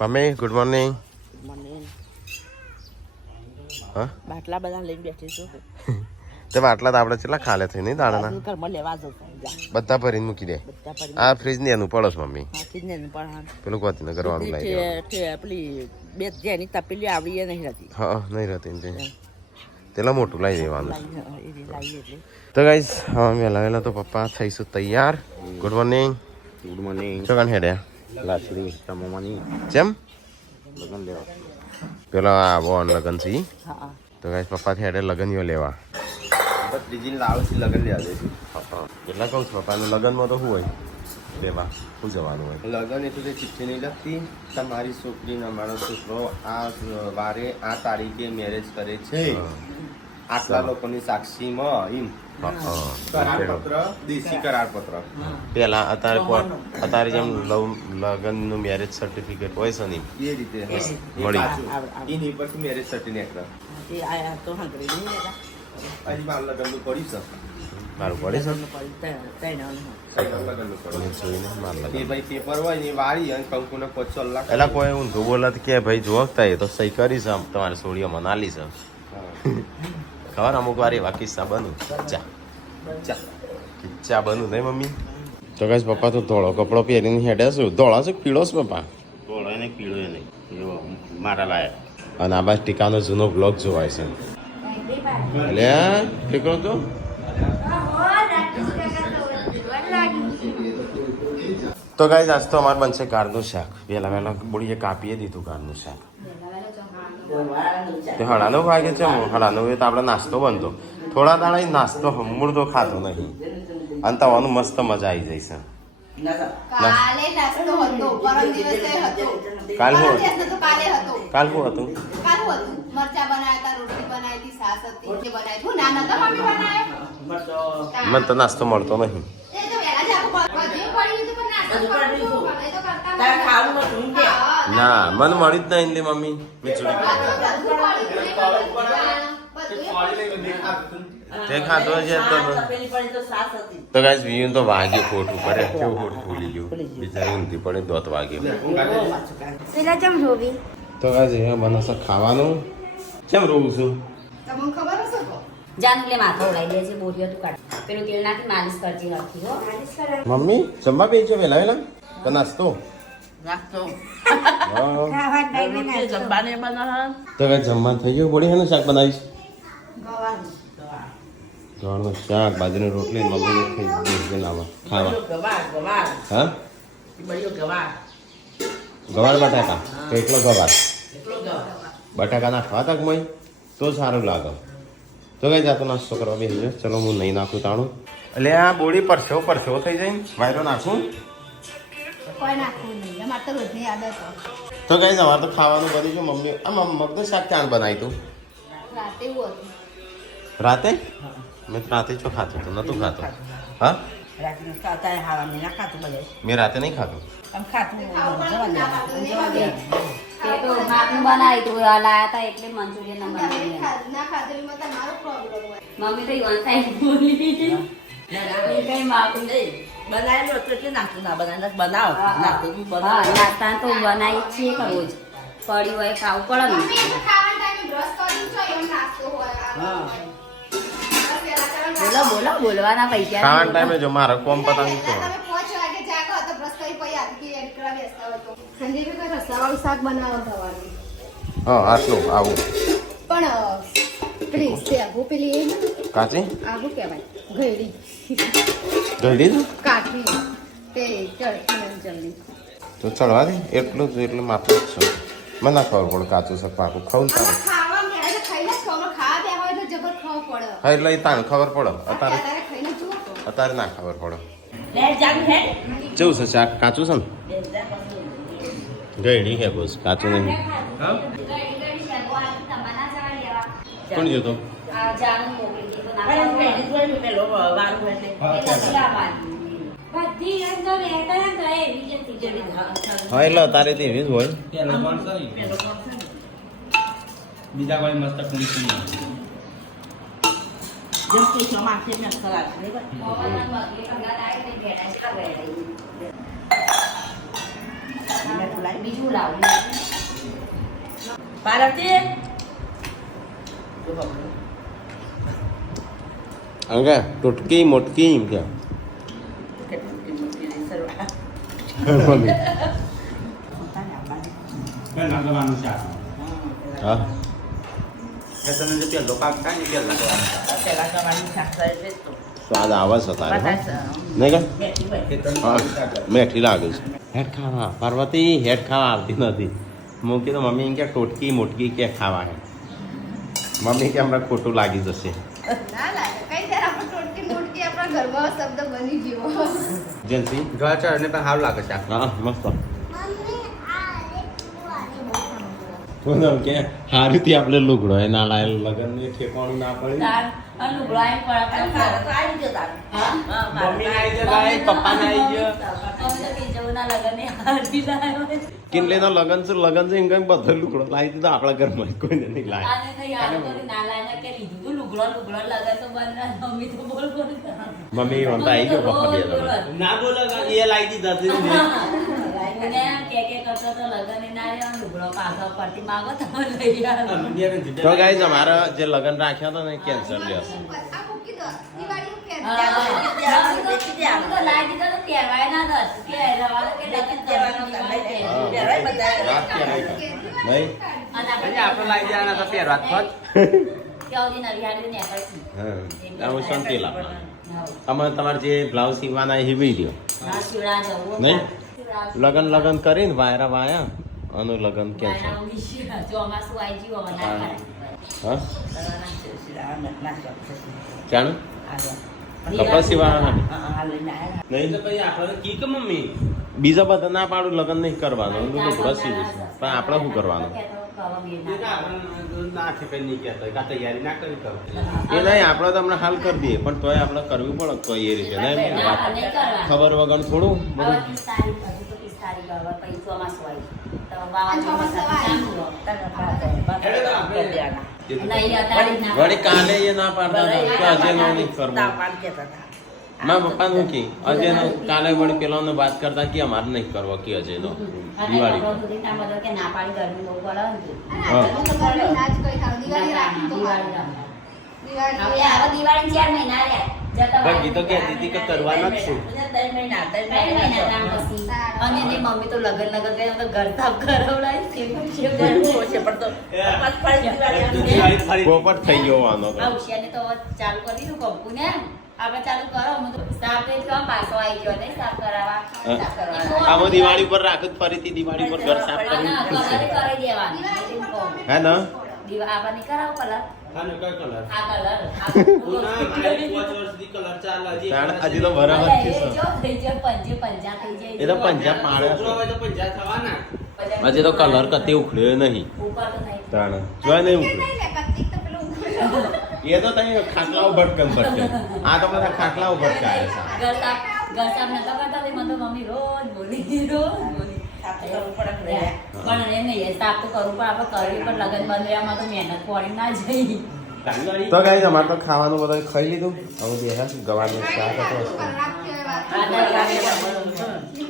Mummy good morning. મને હા બાટલા બધા લઈને બેઠી છું. તે બાટલા તો આપણે કેટલા ખાલે થઈ નહીં દાડાના ઘરમાં લેવા જઉં બધા ભરીને મૂકી દે. બધા પર આ ફ્રીજ ની એનું પડોશ મમ્મી હાથી ને પણ પેલું ગોતીનગર વાળું લઈ દેવાનું. પેલી બે જેની તપેલી આવડી એ નહીં રહેતી. હા નહીં રહેતી ને તેલા મોટું લઈ દેવાનું. લાવી એટલે તો ગાઈસ હા વહેલા વહેલા તો પપ્પા થઈશું તૈયાર. Good morning. Good morning. શું કાન હેડ્યા લાસડી તમામાની જેમ લગન લેવા પેલા આવો લગન છે. હા તો ગાઈસ પપ્પા હેડે લગનીઓ લેવા. બસ બીજી લાવે છે લગન લેવા દે એટલે કહું છું પપ્પાનું લગનમાં તો શું હોય બેમાં શું જવાનું હોય. લગન એટલે તે ચિઠ્ઠી નહીં લખતી તમારી છોકરીને અમારો છોકરો આ વારે આ તારીખે મેરેજ કરે છે આટલા લોકોની સાક્ષીમાં એમ કરારપત્ર દેશી કરારપત્ર પેલા અત્યારે જેમ લગનનું મેરેજ સર્ટિફિકેટ હોય છે ને એ રીતે મળી એની પછી મેરેજ સર્ટિફિકેટ એ આયા તો હાંકડી નહીં હતા. હજી મારું લગનનું પડ્યું છે મારું પડે છે લગનનું પડ્યું મેં જોઈને માર એ લગન ભાઈ પેપર હોય ને એ વાળી અને કંકુને 500 લાખ એટલે કોઈ ઊંધું બોલે કે ભાઈ જોતા એ તો સહી કરીશ આમ તમારે સોળીઓ મનાલી છે ખબર અમુક વાર એવા કિસ્સા બનું કિચ્ચા બનું નહીં મમ્મી. તો કઈ પપ્પા તો ધોળો કપડો પહેરીને હેડ્યા છું. ધોળા છે પીળો છે પપ્પા ગોળો એને પીળો નહીં એવો મારા લાયક અને આ બાજુ ટીકાનો જૂનો બ્લોગ જોવાય છે. એટલે ઠીકો તો તો ગાઈસ આજ તો અમારે બનશે ગારનું શાક. વહેલા વહેલા બોડીએ કાપીએ દીધું ગારનું શાક. તે હળાનો વાગે છે હળાનો એ તો આપણે નાસ્તો બનતો થોડા દાડા નાસ્તો હમૂળ તો ખાતો નહીં અને તવાનું મસ્ત મજા આવી જાય છે. કાલે નાસ્તો હતો પરમ દિવસે હતો કાલ શું પરમ દિવસે તો કાલે હતો કાલ શું હતું કાલ હતું મરચા બનાવ્યા હતા રોટલી બનાવી હતી સાસ હતી રોટલી બનાવી હું નાના તો મમ્મી બનાવે મને તો નાસ્તો મળતો નહીં. એ તો વેલા જ આખું બધું પડી હતું પણ નાસ્તો તો કરતા તારે ખાવું હતું કે ના મને મળી જ નહીં મમ્મી મેં ચોરી તે ખાતો છે તપેલી પડી તો સાસ હતી. તો ગાઈસ વીયું તો વાગ્યું ખોટું પડે કેવું ખોટું ભૂલી ગયું બિચારી ઊંધી પડે દોત વાગ્યો. પેલા ચમ જોવી તો ગાઈસ એ બનશે ખાવાનું. કેમ રોવું છું તમને ખબર હશે તો જાનુલે માથો ઉડાઈ દે છે બોરિયો તું કાઢ પેલું તેલ નાખી માલિશ કરજી રાખી હો મમ્મી જમવા બેસજો વહેલા વહેલા તો નાસ્તો નાસ્તો હા. જમવાને બનાવ તો ગાઈસ જમવા થઈ ગયું. બોડી હેનું શાક બનાવીશ ગવાનું શાક બાજરીની રોટલી મમ્મી ખાઈ લાવવા ખાવા ગવાર હા બળ્યો ગવાર ગવાર બટાકા તો એકલો ગવાર એટલો ગવાર બટાકા નાખવા તક મય તો સારું લાગે. તો કઈ જાતો નાસ્તો કરવા બેસી ચલો હું નહીં નાખું તાણું એટલે આ બોડી પરસેવો થઈ જાય વાયરો નાખું. કોઈ નાખવું નહીં અમાર તો રોજની આદત હોય તો કઈ જવા તો ખાવાનું બધી જો મમ્મી આ મગનું શાક ક્યાં બનાવી તું રાતે એવું હતું રાતે મેં તો રાતે છો ખાતું હતું નતું ખાતું હા રાતનું ખાતા હાવાની ના ખાતું બધે મેં રાતે નહીં ખાતું. આમ ખાતું જવા દે તે તો માપનું બનાવી તું લાયા હતા એટલે મંચુરિયન ના મંચુરિયન ના ખાધેલીમાં તમારો પ્રોબ્લેમ હોય મમ્મી તો યુવાન સાઈડ બોલી કઈ માપું નહીં બનાવેલું હતું એટલે નાસ્તું ના બનાવે બનાવો નાસ્તું બી હા બનાવો નાસ્તા તો બનાવી જ છીએ રોજ પડી હોય ખાવું પડે ને મમ્મી એ તો ખાવાના ટાઈમે બ્રશ કર્યું છે એમ નાસ્તો હોય હા બોલો બોલો બોલવાના પૈસા ખાવાના ટાઈમે જો મારો કોમ પતંગ તો તમે 5 વાગે જાગો તો બ્રશ કરી પછી આદકી એડ કરવા બેસતા હોય તો સંજયભાઈ કોઈ રસાવાળું શાક બનાવવા થવાનું હા આટલું આવું પણ પ્લીઝ તે આગુ પેલી એ કાચી આગુ કહેવાય ઘેડી જોઈ લીધું કાઠી તે ચડકી જલ્દી તો ચડવા દે એટલું જ એટલે માથું જ છે. મને ના ખબર પડે કાચું શાક પાકું ખાવું તારે ખાવા ગયા તો ખાઈને જ ખાવાનું ખાવા બે હોય તો જબર ખાવા પડે હા એટલે એ તાને ખબર પડે અત્યારે અત્યારે ખાઈને જુઓ તો અત્યારે ના ખબર પડે. લે જાગ હે કેવું છે શાક કાચું છે ને ગયડી હે બસ કાચું નહીં. કોણ જોતો જાનું મોકલી દીધું અરે ના પેલી જોઈ પેલો વારું એટલે બધી અંદર રહેતા ને તો એ બીજે તીજડી હા એટલે તારે તે એવી જ હોય. પેલો કોણ છે બીજા કોઈ મસ્ત કુંડી જેમ કે સમાજ છે ને સલાહ છે મોહન બગલી કંગા લાગે તે ભેડા છે બીજું લાવું પાર્વતી અંગે ટુટકી મોટકી એમ કે મમ્મી હા સ્વાદ આવે છે તારે હો? નહીં કે હા મેઠી લાગે છે હેડ ખાવા પાર્વતી હેડ ખાવા આવતી નથી હું કીધું મમ્મી એમ કે ટોટકી મોટકી કે ખાવા હે મમ્મી કે હમણાં ખોટું લાગી જશે ના લાગે કઈ ત્યારે આપણે ટોટકી મોટકી આપણા ઘરમાં શબ્દ બની ગયો જેનસી જોવા ચડને પણ સારું લાગે છે હા મસ્ત તું એમ કે હારીથી આપણે લુગડો એ ના લાયેલ લગન ને ઠેકાણું ના પડી તાર અને લુગડો આઈ તારું તો આવી ગયો તારું. હા? હા, મારું. મમ્મી આવી ગયો ભાઈ પપ્પા ને આવી ગયો અમે તો બીજોના લગને હારી લાવ્યો કિનલે તો લગન છે એમ કઈ બધો લુગડો લાવી દીધો આપણા ઘરમાં કોઈને નહીં લાય આને તો યાદ કરી ના લાયના કે લીધું તું લુગડો લગન તો બંધ મમ્મી તો બોલ બોલ મમ્મી વંતા આવી ગયો પપ્પા બે જણા ના બોલો એ લાગી દીધા કે કરતો તો લગન એ ના રહ્યો લુગડો પાછો પરથી માગો તમે લઈ આવો તો ગાઈઝ અમારા જે લગન રાખ્યા હતા ને કેન્સર લ્યો આ મૂકી દો દિવાળી ઉપર તો લાગી દીધો તો પહેરવાય ના દસ કે રવાલો કે લગન પહેરવાનો કરવાનો તો લઈ પહેરવાનો. પહેરવાય બધા. વાત ક્યાં નહીં અને આપણે લાગી જવાના હતા પહેરવા ફટ કેવડી નરિયાળી ને કરતી હા હું શાંતિ લાવવા અમે તમારે જે બ્લાઉઝ સીવવાના એ સીવી દો ના શિવરા જવું નહીં? લગન કરીને વાયરા વાયા અને લગન કેન્સર ચોમાસું આવી ગયું હવે ના હા નાસ્તો. જાણું આગળ. કપડા સીવવાના હા, લઈને આયા. નહીં તો પછી આપણે કી કે મમ્મી બીજા બધા ના પાડું લગન નહીં કરવાનું હું લુગડો સીવીશ પણ આપણે શું કરવાનું ના છે કઈ નહીં કહેતા કાં તૈયારી ના કરી કરો એ નહીં આપણે તો હમણાં હાલ કરી દઈએ પણ તોય આપણે કરવું પડે તો એ રીતે નહીં ખબર વગર થોડું બધું વળી કાલે એ ના પાડતા હતા કે અજય નો નહીં કરવું તાવ પાડ કહેતા હતા. મારા પપ્પા નું કે અજય નો કાલે વળી પેલા વાત કરતા કે અમારે નહીં કરવો કે અજય નો દિવાળી ના પાડી ગરમી બહુ પડે ને. હા. તો તમારે ના જ કોઈ થાવ દિવાળી રાખી તો દિવાળી હારું. રમે. દિવાળી હવે હવે દિવાળી 4 મહિના રહ્યા. જતા પણ ગીતો કહેતી હતી કે કરવાના જ છું ત્રણ મહિના, ત્રણ ત્રણ મહિના. મહિના કામ પછી. અને એની મમ્મી તો લગન કરે તો ઘર સાફ કરાવડાય છે. ગરમી ઓછી પણ તો પાછું ફરી દિવાળી આવે. પોપટ થઈ ગયો આનો આ ઉશિયાને તો ચાલુ કરી દીધું કંકુ ને આપણે ચાલુ કરો અમે તો સાફ એ કેમ પાછો આવી ગયો ને સાફ કરાવવા સાફ કરવા. આમાં દિવાળી પર રાખું ફરીથી દિવાળી પર ઘર સાફ ના, કરવું કલર પડશે કરી દેવાનું. એટલે હું કહું. હે ને આપણને કરાવો કલર ખાને કઈ કલર આ કલર ના મારે 5 વર્ષથી કલર ચાલે હજી તાણ હજી તો બરાબર છે સર. થઈ જાય પંજે પંજા થઈ જાય એ તો પંજા પાડે છોકરો હોય તો 50 થવાના હજી તો કલર કતે ઉખડ્યો નહીં ઉપર તો નહીં. તાણ જોય નહીં કે ઉખડ્યો નહીં લે કત્તિક તો પેલું ઉઘડ્યું. એ તો તઈ ખાટલા ઉપર કેમ પડશે આ તો બધા ખાટલા ઉપર ચાલે છે ઘર સાફ નતો કરતા તે મને તો મમ્મી રોજ બોલી સાફ તો કરવું પડે ને. પણ એ નહીં એ સાફ તો કરવું પણ આપણે કરવી પણ લગન બંધવામાં તો મહેનત પડી ના જઈ. તો ગાઈસ અમારે તો ખાવાનું બધું ખાઈ લીધું હવે બેહ્યા છું ગવાનું શાક હતો ખરાબ કહેવાય વાત.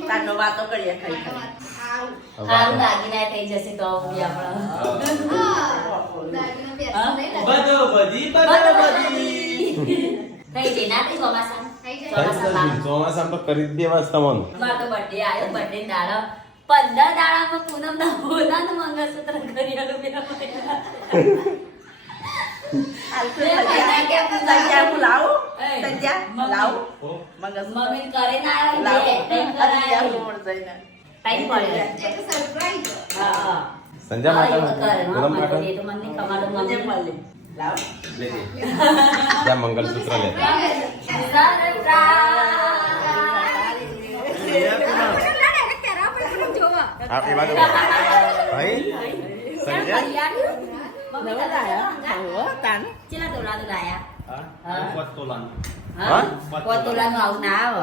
તારનો વાતો કરીએ ખાઈ ખાઈ. હારું. સારું દાગીના થઈ જશે તો બી આપણે હા. દાગીનો પહેરવાનો નહીં લાગે. બધો બધી થઈ જાય ના થઈ ચોમાસા થઈ જાય. ચોમાસામાં. ચોમાસામાં તો કરી જ દેવા છે તમને મારો તો birthday આવ્યો, birthday દાડો 15 દાડામાં પૂનમ ના ભોલા નું મંગળસૂત્ર કરી આલું બે મહિના. હાલ તો સંજ્યા હું લાવું? એ, સંજ્યા મમ્મી. લાવું? મમ્મી કરે ના આવ્યો લાવું. ટાઈમ સંજ્યા કરાયો રોડ જઈને. ટાઈમ પડ્યો એક સરપ્રાઈઝ. હા સંજય હા, માટે એવું કરે. પૂનમ હા, માટે એ તો મને નહીં ખબર, મને મમ્મી. મળે. લાવ. ત્યાં મંગલસૂત્ર લેતા આ એ બાજુ ભાઈ સંજય નવા લાયા? હો, તાન. ચેલા તોલાનું લાયા? હા પોત તોલાનું હા? પોત તોલાનું આવું ના આવે.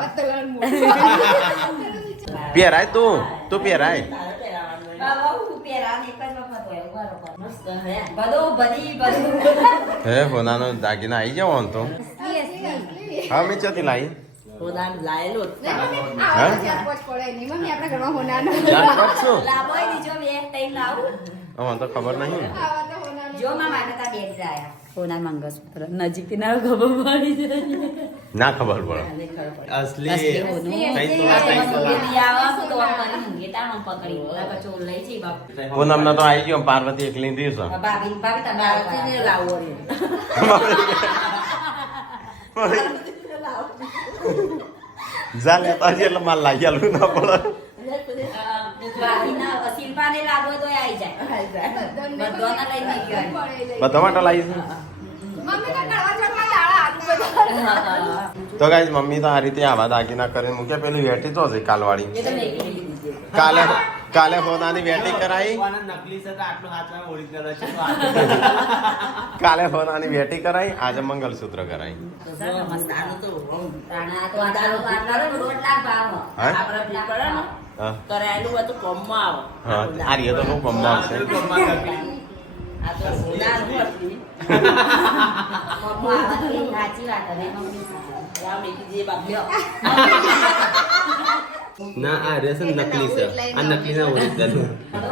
પહેરાય તું પહેરાય બાબા, હું પહેરાવાનું એક જ વખત હોય, બરોબર. મસ્ત હે. બધું. હે હોનાનો દાગીના આવી જાવ આમ તો Yes, yes. હા મેં ચોથી લાવી હોદાન લાયેલો જ. નહીં, મમ્મી, હા? આવા ચાર પાંચ પડે નહીં. મમ્મી, આપણા ઘરમાં હોનાનો. ચાર પાંચ શું? લાવો એ બીજો બે તઈ લાવું મને તો ખબર નહીં. આવા તો હોનાનો. જો માં માનતા બેન જાય સોના મંગળસૂત્ર નજીકથી ના ખબર પડી જાય ના ખબર પડે. આને ખબર પડે. અસલી અસલી હોનું. પૂનમને તો આવી ગયો પાર્વતી એકલી દિવસ બાળકીને લાવો રે. જા લેતા જઈએ એટલે મારે લાગી આલવું ના પડે. શિલ્પાને લાગો તો આવી જાય બધાને લઈને ગયો બધા માટે લાવી છે. મમ્મી તો કરવા ચોકમાં દાડા આલુ બધા. તો ગાઈસ મમ્મી તો આ રીતે આવા દાગીના કરીને મૂકે પેલી વેટી તો છે કાલવાળી. કાલે હોનાની વેટી કરાઈ. નકલી છે તો આટલું હાથમાં ઓરિજિનલ છે તો કાલે હોનાની વેટી કરાઈ, આજે મંગલસૂત્ર કરાઈ. આનું તો આમ હા? આપણા ભી પડે ને હા. કરાયેલું હોય તો કોમમાં આવે. હા, આ રીતે તો બહુ ગમવા આવશે. આ તો હોદાનું હતું. સાચી વાત હવે મમ્મી રામ એકી જે બાપ્યો. ના આ રેશન નકલી છે આ નકલી ના ઓરિજિનલ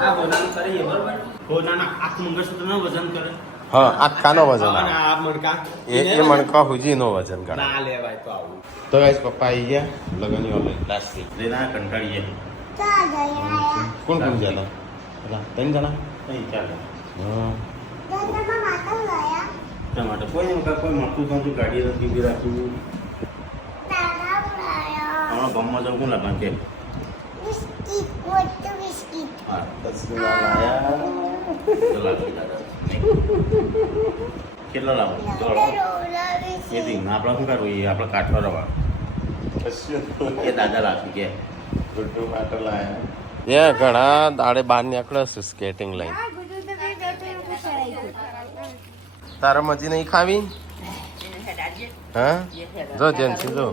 આ હોનાનું કરીએ બરોબર હોનાના આખું મંગળસૂત્રનું વજન કરે હા, આખાનો વજન અને આવે. આ મણકા એ મણકા હુજીનો વજન કરે. ના લેવાય તો આવું તો ગાઈસ પપ્પા આવી ગયા લગનની ઓનલાઈન ક્લાસથી. લેના કંટાળીએ. કોણ કોણ જણા? ત્રણ જણા? નહીં ચાલે હા. ટમાટર કોઈ નહીં કોઈ મળતું નથી ગાડી નથી ઉભી રાખ્યું હમણાં ગમમાં જવું કોણ લાગવાનું કે હા 10 કિલો લાયા તો લાગી દાદા કેટલો લાવો એ આપણે શું કરવું એ આપણે કાઠવા રવા એ દાદા લાગી કે ગુડ્ડુ માટે લાયા. એ ઘણા દાડે બહાર નીકળ્યો છે સ્કેટિંગ લઈને. તારા મજી નહીં ખાવી? હા, જો જેન્સી જો.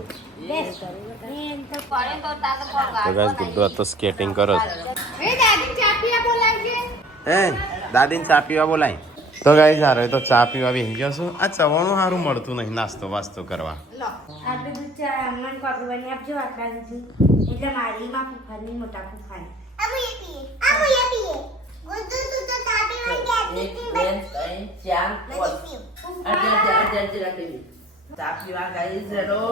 તો ગાઈસ ગુડ્ડુ આ તો સ્કેટિંગ કરો છે. એ દાદી ચા પીવા બોલાવજે. એ દાદીને ચા પીવા બોલાય. તો ગાઈસ હારે તો ચા પીવા બેસી ગયો છું. આ ચવાણું સારું મળતું નહીં નાસ્તો વાસ્તો કરવા. લો. આટલું દૂધ ચા અમને કોફી બની આપજો આટલા સુધી એટલે મારી માં ફૂફાની મોટા ફૂફાની એક, બે, ત્રણ, ચાર, પાંચ. અડધી રાખેલી. ચા પીવા ગઈ જરો.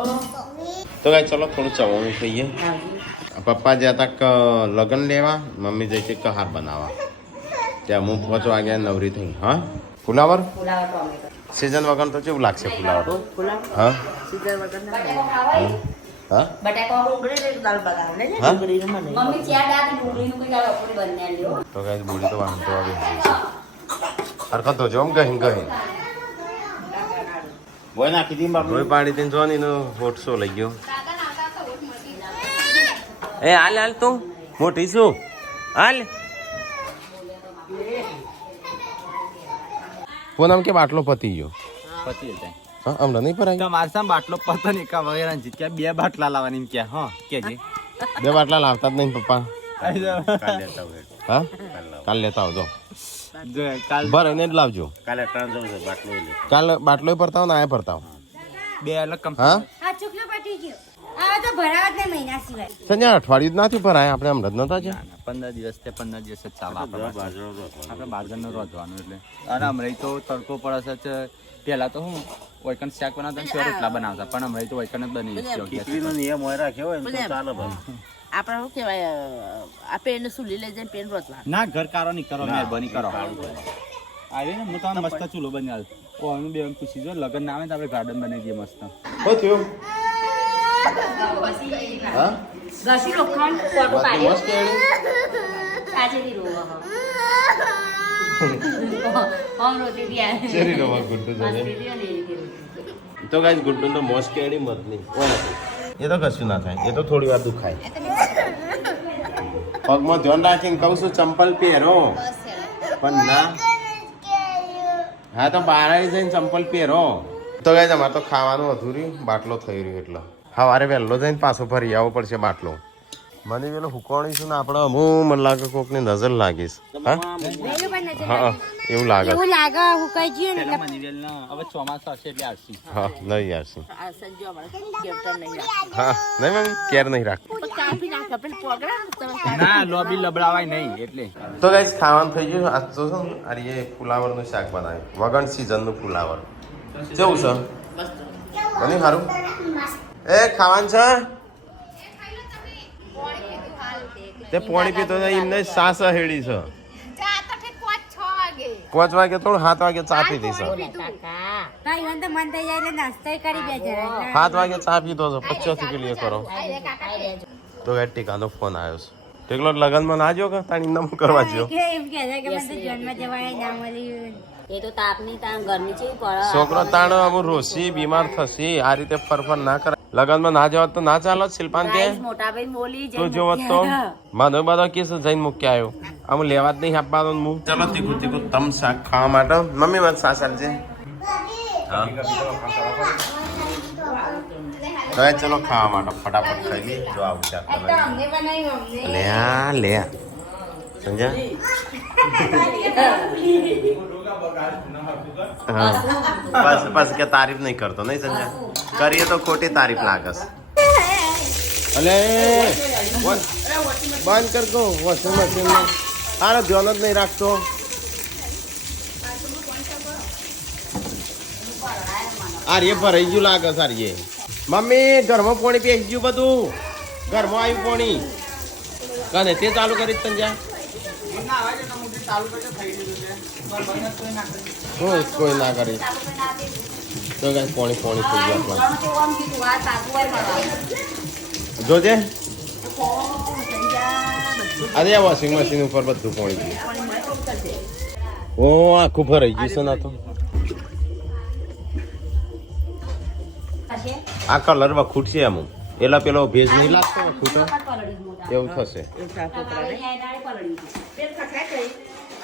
તો ગાઈસ ચલો થોડું ચવાણું ખાઈએ. પપ્પા જ્યાં તક લગન લેવા, મમ્મી જઈ છે કહાર બનાવવા. ત્યાં હું 5 વાગ્યા નવરી થઈ. હા, ફુલાવર ફુલાવર ટોમેટો સિઝન વગર તો કેવું લાગશે ફુલાવર? ફુલા હા સીધા વગર ના બટાકો ખાવાય હા બટાકો ડુંગળી ને દાળ બનાવે ને હા? ડુંગળીનું મને મમ્મી ચાર દાતી ડુંગળીનું કોઈ દાળ અપોડી બને લ્યો તો ગાઈસ બુડી તો વાંધો આવે હરકત તો જોમ ગઈ ગઈ બોય નાખી દી બાબુ રોઈ પાડી દઈને જોની નો હોટસો લઈ ગયો. એ હાલ હાલ તું મોટી શું હાલ. પૂનમ કે બાટલો પતી ગયો. પતી જાય હા હમણાં નહીં ભરાય. તમારે સામે બાટલો પતો નહીં કા વગેરે જીત્યા 2 બાટલા લાવવાની એમ ક્યાં હા કેજે 2 બાટલા લાવતા જ નહીં પપ્પા. હા કાલ લેતા આવજો. જો કાલ ભરાઈને જ લાવજો. કાલે ટ્રાન્સ જવું છે બાટલો લે કાલ બાટલો ભરતા હો ને આ ભરતા હો. 2 અલગ કંપની હા આ ચૂકલો પટી ગયો આ તો ભરાવા જ નહીં મહિના સિવાય સંજય અઠવાડિયું જ નાથી ભરાય આપણે હમણાં જ નતા છે. 15 દિવસ તે 15 દિવસ જ ચાલે આપણે બાજરાનું રોધવાનું એટલે અને હમણાં તો તડકો પડે છે પહેલા તો હું વૈકન શાક બનાવતા ને રોટલા બનાવતા પણ હમણાં તો વૈકન જ બની ખીચડીનો નિયમ હોય રાખ્યો હોય તો ચાલે ભાઈ આપણે શું કહેવાય આ પેન સુલી લઈ જઈને પેન રોટલા ના ઘર કારો નહીં કરો મહેરબાની કરો આવી ને હું તમને મસ્ત ચૂલો બનાવ ઓનું બે પૂછી જો લગન ના આવે તો આપણે ગાર્ડન બનાવી દઈએ મસ્ત શું થયું? હા ઘસી લોખંડ ફોટો બાકી પાડ્યો મસ્ત કેળી? સાચેથી રોવો હોમ રોતી દિયા શેરી નો વાગ ગુડ્ડુ જોડે. મસ્તી દિયો ને એવી રીતે. તો ગાઈસ ગુડ્ડુ તો મોસ કેડી મત નહીં. એ તો કશું ના થાય. એ તો થોડી વાર દુખાય. પગમાં ધ્યાન રાખીને કહું છું ચંપલ પહેરો પણ ના. હા તો બહાર આવી જઈને ચંપલ પહેરો. તો ગાઈસ અમારે તો ખાવાનું અધૂર્યું બાટલો થઈ રહ્યો એટલે સવારે વહેલો જઈને પાછો ફરી આવવો પડશે બાટલો. મને પેલો હુકોણીશું ને આપણે હું મને લાગે કોક ની નજર લાગીશ હા હા એવું લાગે એવું લાગે હું કઈ ગયું ને એટલે હવે ચોમાસું હશે એટલે આવશે હા નહીં યારસી આ સંજો અમારે કેવતર નહીં હા નહીં મમ્મી કેર નહીં રાખ કાપી નાખ પેલ પ્રોગ્રામ તમે ના લોબી લબડાવાય નહીં એટલે તો ગાઈસ ખાવાનું થઈ ગયું આજ તો છે ને આ એ ફુલાવરનું શાક બનાવ્યું વગણ સિઝનનું ફુલાવર કેવું છે બની સારું એ ખાવાનું છે તે પાણી પીતો એમને સાસ હેડી છે 5 વાગે થોડું 7 વાગે ચા પી દઈશ કાકા ભાઈ મન તો મન થઈ જાય એટલે નાસ્તો કરી બે જરા 7 વાગે ચા પીતો છો 50 કિલો કરો તો ગાય ટીકાનો ફોન આવ્યો છે ટીકલો લગનમાં ના જો કે તાણી નમ કરવા જો કે એમ કહે છે કે મને જન્મ જવાય ના મળ્યું એ તો તાપની તાણ ગરમી છે પડે છોકરો તાણ અમુ રોસી બીમાર થશી આ રીતે ફરફર ના કરે લગનમાં ના જવા તો ના ચાલો શિલ્પાન કે મોટા ભાઈ બોલી તું જોવત તો માધવ બાધવ કેસ જઈને મૂકી આવ્યો આમ લેવા જ નહીં આપવાનો હું ચલો તીખું તીખું તમ શાક ખાવા માટે મમ્મી વાત સાસર છે હા ચલો ખાવા માટે ફટાફટ ખાઈ લી જો આવું શાક અમને બનાવ્યું અમને લે સમજ્યા હા બસ કે તારીફ નહીં કરતો નહીં સમજ્યા કરીએ તો ખોટી તારીફ લાગસ અલે બંધ કર દો વોશિંગ મશીન આરે ધ્યાન જ નહીં રાખતો આ રે ભરાઈ ગયું લાગે સારી મમ્મી ઘરમાં પાણી પી ગયું બધું ઘરમાં આવ્યું પાણી કને તે ચાલુ કરી સંજ્યા કોઈ ના કરી તો કઈ પાણી થઈ ગયું જોજે અરે આ વોશિંગ મશીન ઉપર બધું પાણી ગયું ઓ આખું ભરાઈ ગયું છે ના તો આ કલર વખૂટશે અમુક એટલે પેલો ભેજ નહીં લાગતો વખૂટો એવું થશે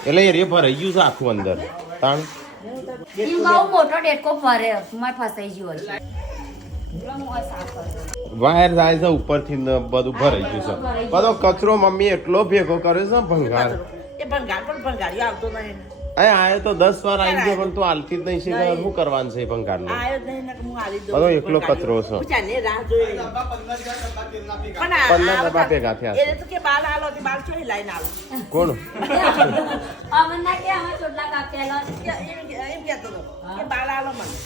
એટલે એ રે ભરાઈ ગયું છે આખું અંદર તાણ બહુ મોટો ડેટકો ફરે મારે ફસાઈ ગયો છે વાયર જાય છે ઉપરથી ને બધું ભરાઈ ગયું છે બધો કચરો મમ્મી એટલો ભેગો કર્યો છે ભંગાર એ ભંગાર પણ ભંગારી આવતો નહીં આયો તો 10 વાર આવી ગયો પણ તું હાલતી જ નહીં છે શું કરવાનું છે ભંગાર નું આયો જ નહીં ને હું આલી દઉં બધો એકલો કચરો છે ચાને રાહ જોઈ પણ 15 ડબ્બા ભેગા થયા એ તો કે બાલ આલો તે બાલ ચોઈ લાઈન આલો કોણ અમરના કે અમે ચોટલા કાપેલા એમ કહેતો હતો કે બાલ આલો મને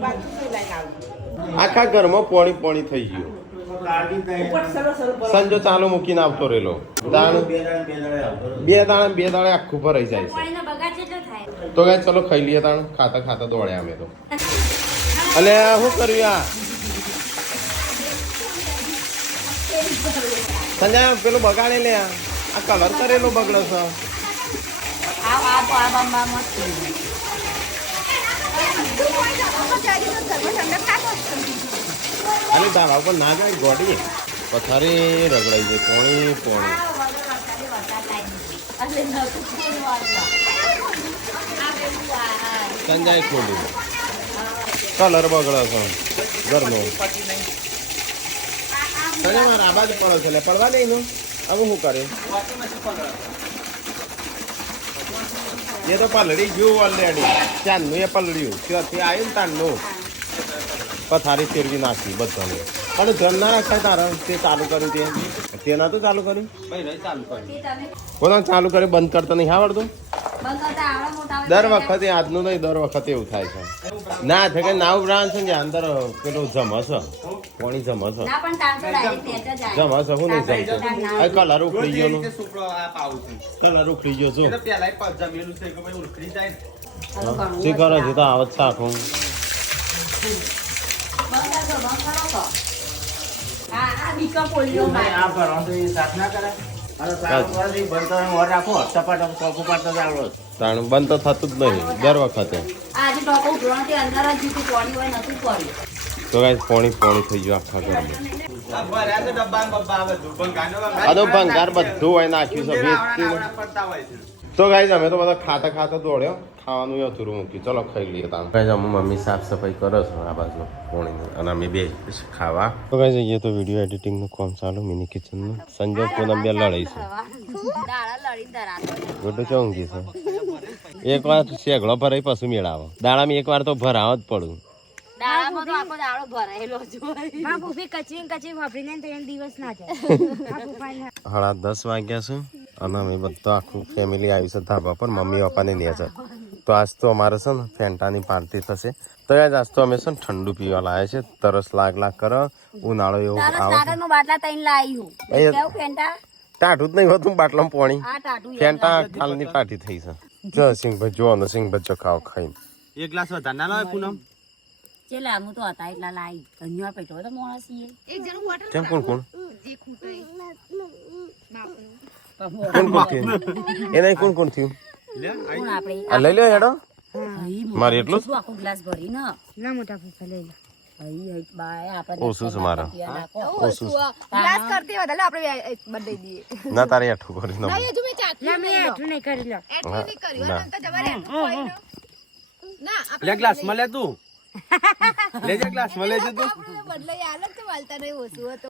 બાલ ચોઈ લાઈન આલો આખા ઘરમાં પોણી થઈ ગયું ઉપર સરો સંજો ચાલુ મૂકીને આવતો રહેલો બે દાડે આખું ભરાઈ જાય છે પાણીનો બગાડ કેટલો થાય તો ગાય ચલો ખાઈ લઈએ તાણ ખાતા દોડ્યા અમે તો અલે શું કર્યું સંજય પેલું બગાડે લે આ કલર કરેલો બગડે છે અરે ધાબા ઉપર ના જાય ગોડી પથારી રગડાઈ જાય પોણી સંજાય ખોલ્યું કલર બગડે છે ઘરનો સંજય મારા આબાજ પડે છે એટલે પડવા નહીં નું હવે શું કરે એ તો પલળી ગયું ઓલરેડી ચાંદનું એ પલળ્યું ત્યાંથી આવ્યું ને તાંડનું પથારી ફેરવી નાખી બધાને પણ ધ્યાન ના રાખાય તારા તે ચાલુ કર્યું તે નતું ચાલુ કર્યું પોતાનું ચાલુ કર્યું બંધ કરતા નહીં આવડતું દર વખતે આજનું નહીં દર વખતે એવું થાય છે ના છે કે નાવ બ્રાન્ડ છે ને અંદર પેલું જમસ પાણી જમસ જમસ હું નહીં જમતો કલર ઉખડી ગયો નું કલર ઉખડી ગયો છું શી કરે છે તો આવત શાખું બંધ તો થતું જ નહીં દર વખતે તો ગાઈસ પાણી થઈ ગયું આખા ઘરમાં આ તો ભંગાર બધું હોય નાખ્યું છે વેચતું. તો ગાઈઝ અમે તો બધા ખાતા ખાતા દોડ્યો ખાવાનું અધૂરું મૂક્યું. ચલો ખાઈ લઈએ તાણ. ગાઈઝ અમે મમ્મી સાફ સફાઈ કરે છે આ બાજુ પોણીની અને અમે બે ખાવા. તો ગાઈઝ અહીંયા તો વિડીયો એડિટિંગનું કામ ચાલુ મિની કિચનનું. સંજય પૂનમ બે લડાઈ છે. ગોડો ચોંગી છે. એક વાર શેગડો ભરાઈ પછી મેળાવો. દાડામાં એક વાર તો ભરાવ જ પડું. દાડામાં તો આખો દાડો ભરાયેલો જ હોય. માં ભૂફી કચરી વાપરીને તો એમ દિવસ ના જાય. 10:30 વાગ્યા છે અને અમે બધા આખું ફેમિલી આવી છે ધાબા પર. મમ્મી પપ્પાને લે છે. તો આજ તો અમારે છે ને ફેન્ટાની પાર્ટી થશે. તો આજ તો અમે છે ને ઠંડુ પીવા લાવ્યા છે. તરસ લાગ કરે ઉનાળો એવો આવે. બાટલા તઈને લાવી હું કેવું ફેંટા ટાઢું જ નહીં હોતું બાટલામાં પાણી. આ ટાટુ ફેન્ટા ખાલની ટાઢી થઈ છે. જો સિંહભાઈ જોવાનો સિંહભાઈ જો ખાવ ખાઈને. એક ગ્લાસ વધારે ના લાવે પૂનમ ચેલા હું તો હતા એટલા લાવી ધન્યવાદ પેટો તો મોણા છીએ એક જણું બોટલ કેમ કોણ કોણ જે ખૂટે કોણ કોણ થયું એને કોણ કોણ થયું કોણ આપણે આ લઈ લ્યો હેડો મારે એટલું શું આખો ગ્લાસ ભરી ને ના મોટા ફૂફા લઈ લે. હઈ બાય આપણે ઓછું છે મારા ઓછું છે. ગ્લાસ કરતી હોય એટલે આપણે બદલી દઈએ ના તારે હેઠું કરીશ ના હજુ મેં ચાખી ના મેં હેઠું નહીં કરી લો. એટલું નહીં કર્યું અને તો જબર હેઠું કોઈ ના લે ગ્લાસ મળે તું લેજે ગ્લાસ મળે છે તું આપણે બદલાઈ આલક તો વાલતા નહીં ઓછું હતું